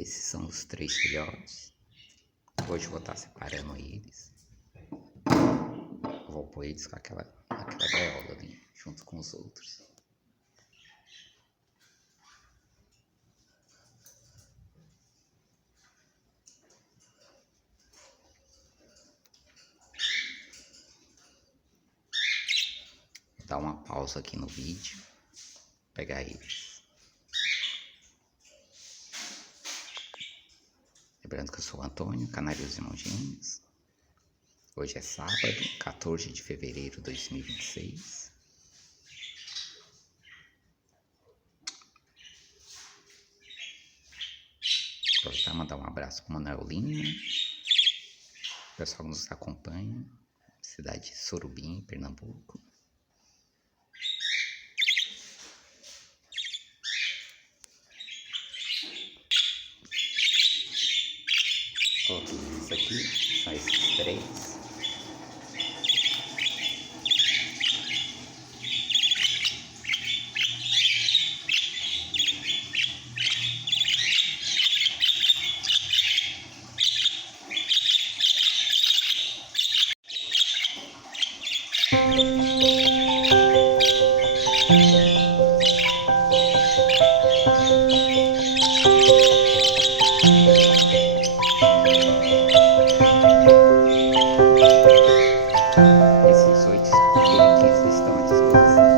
Esses são os 3 filhotes. Hoje eu vou estar separando eles. Eu vou pôr eles com aquela gaiola ali, junto com os outros. Vou dar uma pausa aqui no vídeo. Pegar eles. Lembrando que eu sou o Antônio, canal dos Irmãos Gêmeos. Hoje é sábado, 14 de fevereiro de 2026. Aproveitar e mandar um abraço para o Manuel Lima, o pessoal que nos acompanha, cidade de Sorubim, Pernambuco. Coloquei isso aqui, são esses 3. Esses 8 periquitos estão à disposição.